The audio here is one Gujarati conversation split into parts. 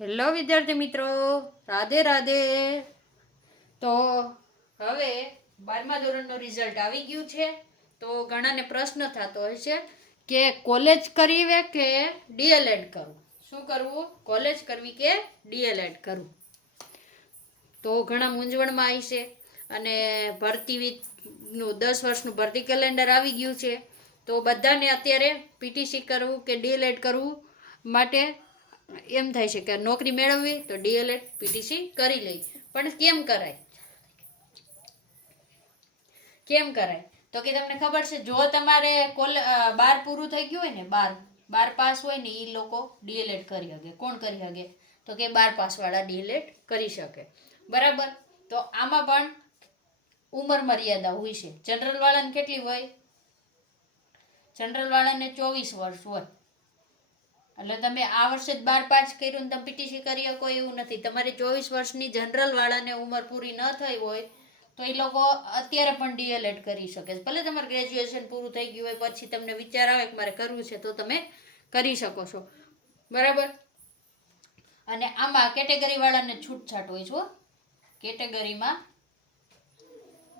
હેલો વિદ્યાર્થી મિત્રો, રાધે રાધે. તો હવે 12મા ધોરણનું રિઝલ્ટ આવી ગયું છે. તો ઘણાને પ્રશ્ન થતો હોય છે કે કોલેજ કરવી કે ડીએલએડ કરવું, શું કરવું, કોલેજ કરવી કે ડીએલએડ કરવું. તો ઘણા મૂંઝવણમાં આવી છે અને ભરતીનું 10 વર્ષનું ભરતી કેલેન્ડર આવી ગયું છે. તો બધાને અત્યારે પીટીસી કરવું કે ડીએલએડ કરવું માટે એમ થાય છે કે નોકરી મેળવવી તો ડીએલએડ પીટીસી કરી લઈ. પણ કેમ કરાય, તો કે તમને ખબર છે, જો તમારે 12 પૂરું થઈ ગયું હોય ને, 12 પાસ હોય ને એ લોકો ડીએલએડ કરી શકે. કોણ કરી શકે? તો કે 12 પાસ વાળા ડીએલએડ કરી શકે. બરાબર. તો આમાં પણ ઉંમર મર્યાદા હોય છે. જનરલ વાળાને કેટલી હોય? જનરલ વાળાને 24 વર્ષ હોય. એટલે તમે આ વર્ષે જ 12 પાસ કર્યું ને તમે પીટીસી કરી શકો એવું નથી. તમારે 24 વર્ષની જનરલ વાળાને ઉંમર પૂરી ન થઈ હોય તો એ લોકો અત્યારે પણ ડીએલએડ કરી શકે. ભલે તમારે ગ્રેજ્યુએશન પૂરું થઈ ગયું હોય, પછી તમને વિચાર આવે કે મારે કરવું છે તો તમે કરી શકો છો. બરાબર. અને આમાં કેટેગરી વાળાને છૂટછાટ હોય છે. કેટેગરીમાં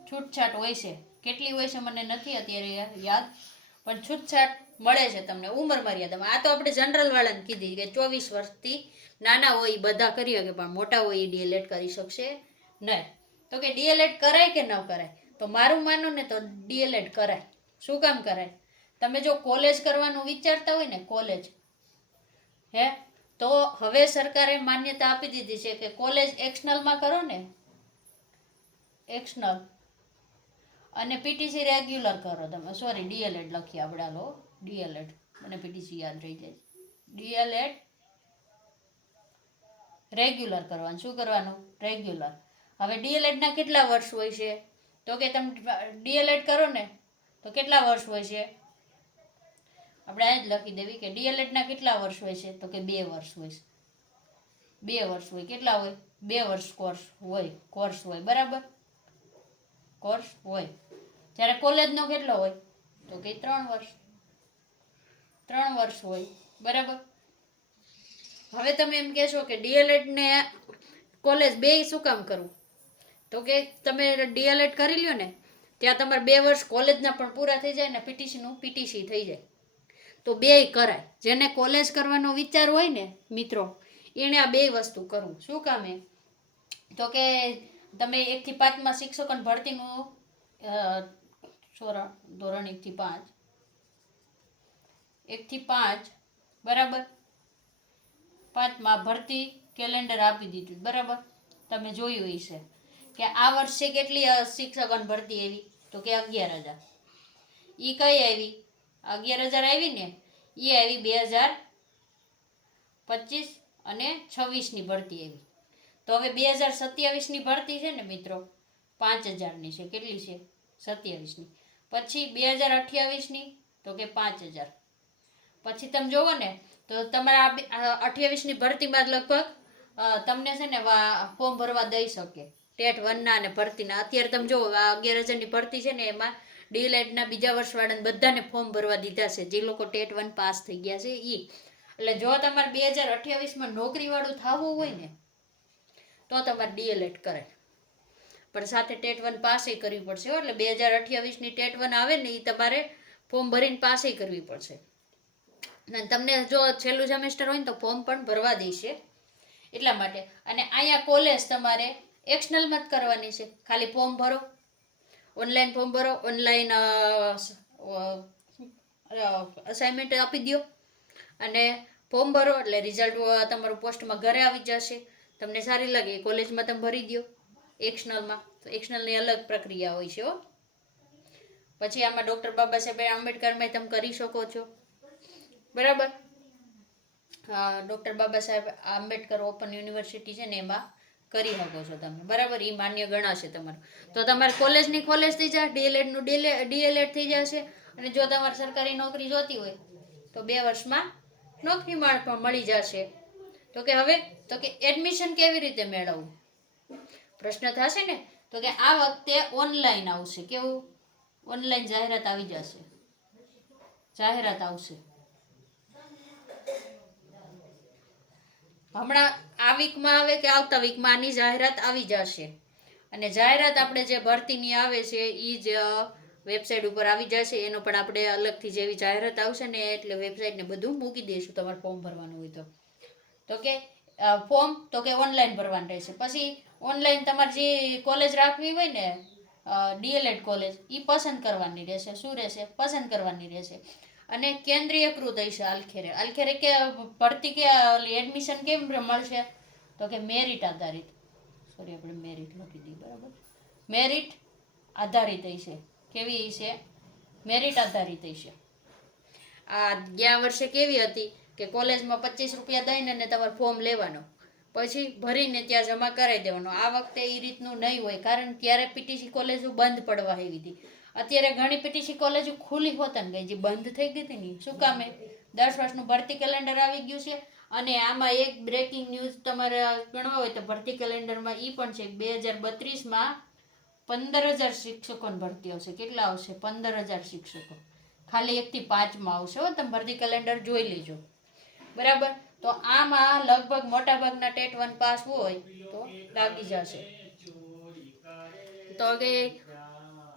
છૂટછાટ હોય છે. કેટલી હોય છે મને નથી અત્યારે યાદ, પણ છૂટછાટ મળે છે તમને ઉંમર મર્યાદામાં. આ તો આપણે જનરલ વાળાને કીધી કે 24 વર્ષથી નાના હોય બધા કરી શકે, પણ મોટા હોય એ ડીએલએડ કરી શકશે નહીં. તો કે ડીએલએડ કરાય કે ન કરાય? તો મારું માનું ને તો ડીએલએડ કરાય. શું કામ કરાય? તમે જો કોલેજ કરવાનું વિચારતા હોય ને, કોલેજ તો હવે સરકારે માન્યતા આપી દીધી છે કે કોલેજ એક્સનલમાં કરો ને, એક્સનલ, અને પીટીસી રેગ્યુલર કરો. તમે સોરી ડીએલએડ લખીએ આપણે, હાલો ડીએલએડ, મને પીટીસી યાદ રહી જાય. ડીએલએડ રેગ્યુલર કરવાનું. શું કરવાનું? રેગ્યુલર. હવે ડીએલએડના કેટલા વર્ષ હોય છે? તો કે તમે ડીએલએડ કરો ને તો કેટલા વર્ષ હોય છે? આપણે આ જ લખી દેવી કે ડીએલએડના કેટલા વર્ષ હોય છે? તો કે 2 વર્ષ હોય છે. 2 વર્ષ હોય. કેટલા હોય? 2 વર્ષ કોર્સ હોય. બરાબર, કોર્સ હોય. જ્યારે કોલેજનો કેટલો હોય? તો કે 3 વર્ષ. 3 વર્ષ હોય. બરાબર. હવે તમે એમ કહેશો કે ડીએલએડ ને કોલેજ બે શું કામ કરવું? તો કે તમે ડીએલએડ કરી લ્યો ને ત્યાં તમારે 2 વર્ષ કોલેજના પણ પૂરા થઈ જાય ને પીટીસીનું પીટીસી થઈ જાય. તો બેય કરાય. જેને કોલેજ કરવાનો વિચાર હોય ને મિત્રો, એણે આ 2 વસ્તુ કરવું. શું કામ? તો કે તમે 1 થી 5માં શિક્ષકોની ભરતીનું ધોરણ 1 થી 5, 1 થી 5 બરાબર, 5માં ભરતી કેલેન્ડર આપી દીધું. બરાબર. તમે જોયું હશે કે આ વર્ષે કેટલી શિક્ષકોની ભરતી આવી? તો કે 11,000. ઈ કઈ આવી? 11,000 આવી ને, એ આવી 2025 અને 26ની ભરતી આવી. તો હવે 2027ની ભરતી છે ને મિત્રો, 5,000ની છે. કેટલી છે? 27ની. પછી 2028ની તો કે 5,000. પછી તમે જોવો ને તો તમારા 28ની ભરતીમાં લગભગ તમને છે ને ફોર્મ ભરવા દઈ શકે ટેટ 1ના અને ભરતીના. અત્યારે તમે જોવો 11,000ની ભરતી છે ને, એમાં ડીએલએડના બીજા વર્ષવાળાને બધાને ફોર્મ ભરવા દીધા છે, જે લોકો ટેટ 1 પાસ થઈ ગયા છે એ. એટલે જો તમારે 2028માં નોકરીવાળું થવું હોય ને તો તમારે ડીએલએડ કરાય, પણ સાથે ટેટ 1 પાસ કરવી પડશે. એટલે 2028ની ટેટ 1 આવે ને એ તમારે ફોર્મ ભરીને પાસ કરવી પડશે. અને તમને જો છેલ્લું સેમેસ્ટર હોય ને તો ફોર્મ પણ ભરવા દેશે એટલા માટે. અને અહીંયા કોલેજ તમારે એક્સનલમાં જ કરવાની છે. ખાલી ફોર્મ ભરો, ઓનલાઈન ફોર્મ ભરો, ઓનલાઈન અસાઇનમેન્ટ આપી દો અને ફોર્મ ભરો એટલે રિઝલ્ટ તમારું પોસ્ટમાં ઘરે આવી જશે. તમને સારી લાગે કોલેજમાં તમે ભરી દો એક્સનલમાં. તો એક્સનલની અલગ પ્રક્રિયા હોય છે હો. પછી આમાં ડૉક્ટર બાબા સાહેબ આંબેડકરમાં તમે કરી શકો છો. બરાબર. Doctor Baba Saheb Ambedkar open university છે ને, એમાં કરી શકો છો તમે. બરાબર. એ માન્ય ગણાશે તમારું. તો તમારે કોલેજની કોલેજ થઈ જાય, ડીએલએડનું ડીએલએડ થઈ જશે. અને જો તમારે સરકારી નોકરી જોતી હોય તો 2 વર્ષમાં નોકરી મળી જશે. તો કે હવે તો કે એડમિશન કેવી રીતે મેળવવું પ્રશ્ન થશે ને. તો કે આ વખતે ઓનલાઈન આવશે. કેવું? ઓનલાઈન જાહેરાત આવી જશે. જાહેરાત આવશે. હમણાં આ વીકમાં આવે કે આવતા વીકમાં આની જાહેરાત આવી જશે. અને જાહેરાત આપણે જે ભરતીની આવે છે એ જ વેબસાઇટ ઉપર આવી જશે. એનો પણ આપણે અલગથી જેવી જાહેરાત આવશે ને એટલે વેબસાઇટને બધું મૂકી દઈશું તમારે ફોર્મ ભરવાનું હોય તો કે ફોર્મ તો કે ઓનલાઈન ભરવાનું રહેશે. પછી ઓનલાઈન તમારે જે કોલેજ રાખવી હોય ને ડીએલએડ કોલેજ એ પસંદ કરવાની રહેશે. શું રહેશે? પસંદ કરવાની રહેશે. અને કેન્દ્રીયકૃત હશે આલખેરે કે ભરતી કે એડમિશન કેમ મળશે તો કે મેરિટ આધારિત. સોરી આપણે મેરિટ લખી દઈએ બરાબર. મેરિટ આધારિત હશે. કેવી હશે? મેરિટ આધારિત હશે. આ ગયા વર્ષે કેવી હતી કે કોલેજમાં 25 રૂપિયા દઈને તમારે ફોર્મ લેવાનો પછી ભરીને ત્યાં જમા કરાવી દેવાનો. આ વખતે એ રીતનું નહીં હોય કારણ ત્યારે પીટીસી કોલેજો બંધ પડવા આવી હતી. અત્યારે ઘણી પીટીસી કોલેજો ખુલ્લી હોતા ને જે બંધ થઈ ગઈ હતી ને શું કામે 10 વર્ષનું ભરતી કેલેન્ડર આવી ગયું છે. અને આમાં એક બ્રેકિંગ ન્યૂઝ તમારે ગણવા હોય તો ભરતી કેલેન્ડરમાં એ પણ છે 2032માં 15,000 શિક્ષકોની ભરતી આવશે. કેટલા આવશે? 15,000 શિક્ષકો. ખાલી 1 થી 5માં આવશે. તમે ભરતી કેલેન્ડર જોઈ લેજો બરાબર. તો આમાં લગભગ મોટા ભાગના ટેટ 1 પાસ હોય તો લાગી જશે. તો કે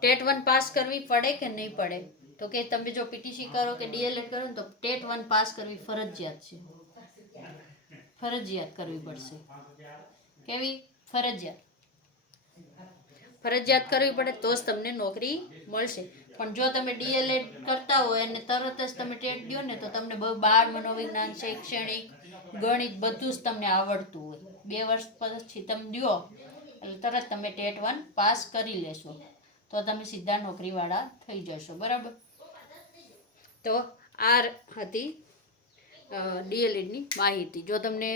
ટેટ 1 પાસ કરવી પડે કે નહીં પડે તો કે તમે જો પીટીસી કરો કે ડીએલએડ કરો ને તો ટેટ 1 પાસ કરવી ફરજિયાત છે. ફરજિયાત કરવી પડશે. કેવી? ફરજિયાત કરવી પડે તો જ તમને નોકરી મળશે. પણ જો તમે ડીએલએડ કરતા હોય અને તરત જ તમે ટેટ દો ને તો તમને બાળ મનોવિજ્ઞાન શૈક્ષણિક ગણિત બધું જ તમને આવડતું હોય. 2 વર્ષ પછી તમે દો એટલે તરત તમે ટેટ 1 પાસ કરી લેશો તો તમે સીધા નોકરીવાળા થઈ જશો બરાબર. તો આ હતી ડીએલએડની માહિતી. જો તમને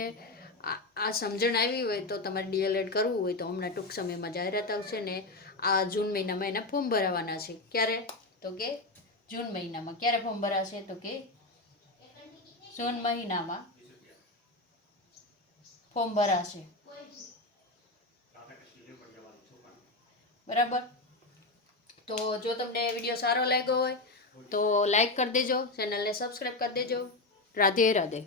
આ સમજણ આવી હોય તો તમારે ડીએલએડ કરવું હોય તો હમણાં ટૂંક સમયમાં જાહેરાત આવશે ને આ જૂન મહિનામાં એના ફોર્મ ભરાવાના છે. ક્યારે તો કે જૂન મહિનામાં. ક્યારે ફોર્મ ભરાશે તો કે જૂન મહિનામાં ફોર્મ ભરાશે બરાબર. તો જો તમને વિડીયો સારો લાગ્યો હોય તો લાઈક કરી દેજો, ચેનલને સબસ્ક્રાઈબ કરી દેજો. રાધે રાધે.